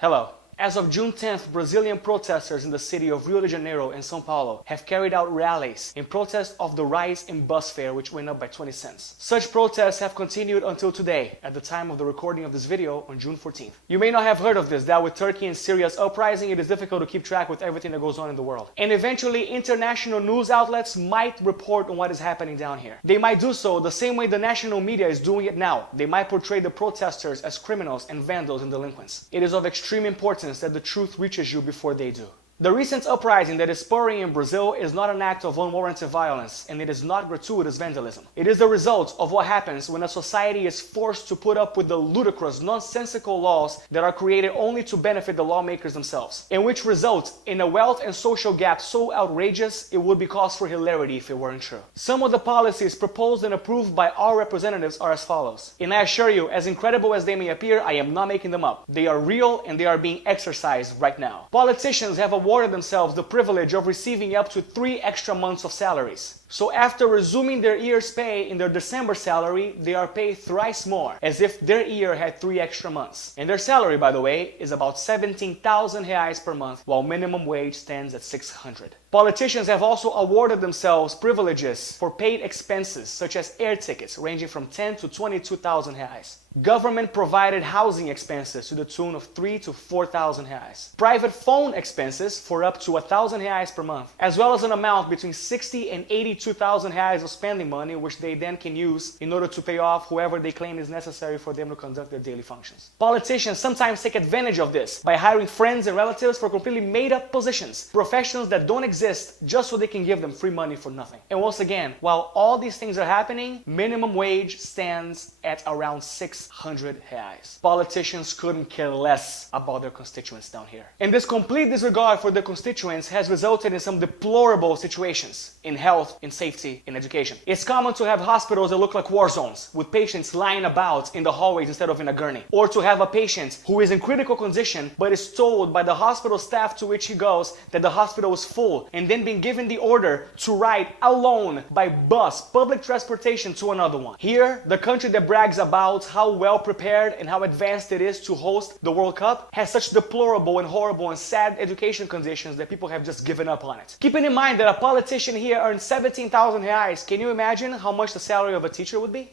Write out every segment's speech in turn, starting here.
Hello. As of June 10th, Brazilian protesters in the city of Rio de Janeiro and São Paulo have carried out rallies in protest of the rise in bus fare, which went up by 20 cents. Such protests have continued until today, at the time of the recording of this video on June 14th. You may not have heard of this, that with Turkey and Syria's uprising, it is difficult to keep track with everything that goes on in the world. And eventually, international news outlets might report on what is happening down here. They might do so the same way the national media is doing it now. They might portray the protesters as criminals and vandals and delinquents. It is of extreme importance that the truth reaches you before they do. The recent uprising that is spurring in Brazil is not an act of unwarranted violence, and it is not gratuitous vandalism. It is the result of what happens when a society is forced to put up with the ludicrous, nonsensical laws that are created only to benefit the lawmakers themselves, and which result in a wealth and social gap so outrageous it would be cause for hilarity if it weren't true. Some of the policies proposed and approved by our representatives are as follows. And I assure you, as incredible as they may appear, I am not making them up. They are real and they are being exercised right now. Politicians have awarded themselves the privilege of receiving up to 3 extra months of salaries. So after resuming their year's pay in their December salary, they are paid thrice more, as if their year had 3 extra months. And their salary, by the way, is about 17,000 reais per month, while minimum wage stands at 600. Politicians have also awarded themselves privileges for paid expenses, such as air tickets, ranging from 10 to 22,000 reais. Government-provided housing expenses to the tune of 3 to 4,000 reais. Private phone expenses for up to 1,000 reais per month, as well as an amount between 60 and 82,000 reais of spending money, which they then can use in order to pay off whoever they claim is necessary for them to conduct their daily functions. Politicians sometimes take advantage of this by hiring friends and relatives for completely made-up positions, professions that don't exist, just so they can give them free money for nothing. And once again, while all these things are happening, minimum wage stands at around 600 reais. Politicians couldn't care less about their constituents down here. And this complete disregard for their constituents has resulted in some deplorable situations in health, in safety, in education. It's common to have hospitals that look like war zones, with patients lying about in the hallways instead of in a gurney. Or to have a patient who is in critical condition but is told by the hospital staff to which he goes that the hospital is full, and then being given the order to ride alone by bus, public transportation, to another one. Here, the country that brags about how well prepared and how advanced it is to host the World Cup has such deplorable and horrible and sad education conditions that people have just given up on it. Keeping in mind that a politician here earns 17,000 reais, can you imagine how much the salary of a teacher would be?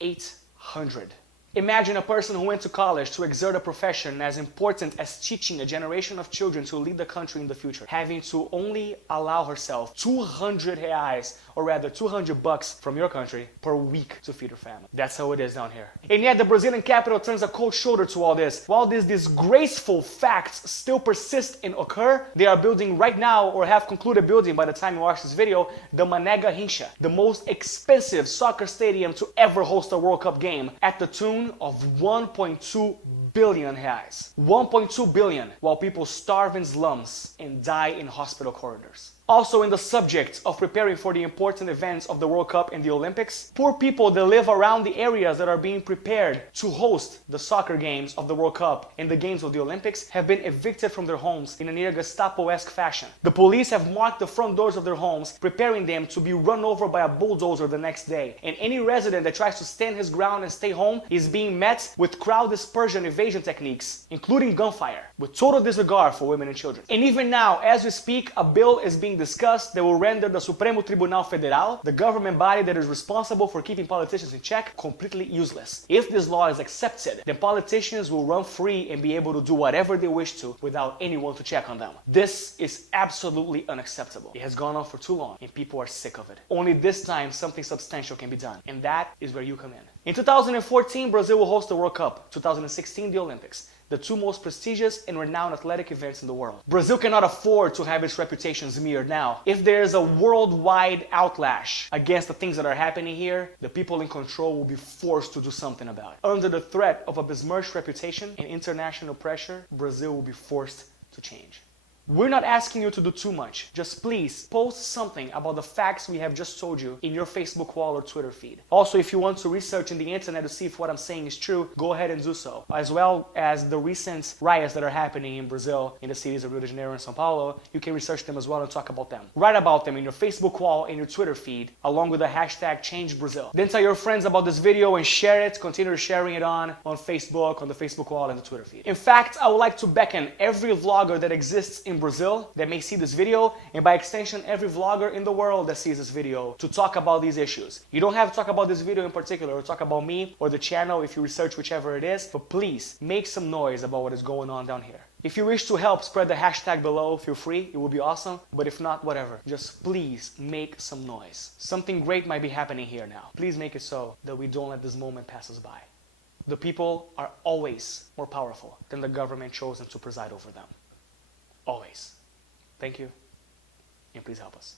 800. Imagine a person who went to college to exert a profession as important as teaching a generation of children to lead the country in the future, having to only allow herself 200 reais, or rather 200 bucks from your country per week to feed her family. That's how it is down here. And yet the Brazilian capital turns a cold shoulder to all this. While these disgraceful facts still persist and occur, they are building right now, or have concluded building by the time you watch this video, the Mané Garrincha, the most expensive soccer stadium to ever host a World Cup game, at the tune of 1.2 billion reais. 1.2 billion, while people starve in slums and die in hospital corridors. Also in the subject of preparing for the important events of the World Cup and the Olympics, poor people that live around the areas that are being prepared to host the soccer games of the World Cup and the games of the Olympics have been evicted from their homes in a near Gestapo-esque fashion. The police have marked the front doors of their homes, preparing them to be run over by a bulldozer the next day. And any resident that tries to stand his ground and stay home is being met with crowd dispersion evasion techniques, including gunfire, with total disregard for women and children. And even now, as we speak, a bill is being discussed that will render the Supremo Tribunal Federal, the government body that is responsible for keeping politicians in check, completely useless. If this law is accepted, then politicians will run free and be able to do whatever they wish to without anyone to check on them. This is absolutely unacceptable. It has gone on for too long and people are sick of it. Only this time something substantial can be done, and that is where you come in. In 2014, Brazil will host the World Cup. 2016, the Olympics, the 2 most prestigious and renowned athletic events in the world. Brazil cannot afford to have its reputation smeared now. If there is a worldwide outlash against the things that are happening here, the people in control will be forced to do something about it. Under the threat of a besmirched reputation and international pressure, Brazil will be forced to change. We're not asking you to do too much. Just please post something about the facts we have just told you in your Facebook wall or Twitter feed. Also, if you want to research in the internet to see if what I'm saying is true, go ahead and do so. As well as the recent riots that are happening in Brazil, in the cities of Rio de Janeiro and São Paulo, you can research them as well and talk about them. Write about them in your Facebook wall and your Twitter feed, along with the hashtag #ChangeBrazil. Then tell your friends about this video and share it. Continue sharing it on Facebook, on the Facebook wall and the Twitter feed. In fact, I would like to beckon every vlogger that exists in Brazil that may see this video, and by extension every vlogger in the world that sees this video, to talk about these issues. You don't have to talk about this video in particular or talk about me or the channel if you research whichever it is, but please make some noise about what is going on down here. If you wish to help spread the hashtag below, feel free, it would be awesome, but if not, whatever. Just please make some noise. Something great might be happening here now. Please make it so that we don't let this moment pass us by. The people are always more powerful than the government chosen to preside over them. Always. Thank you, and please help us.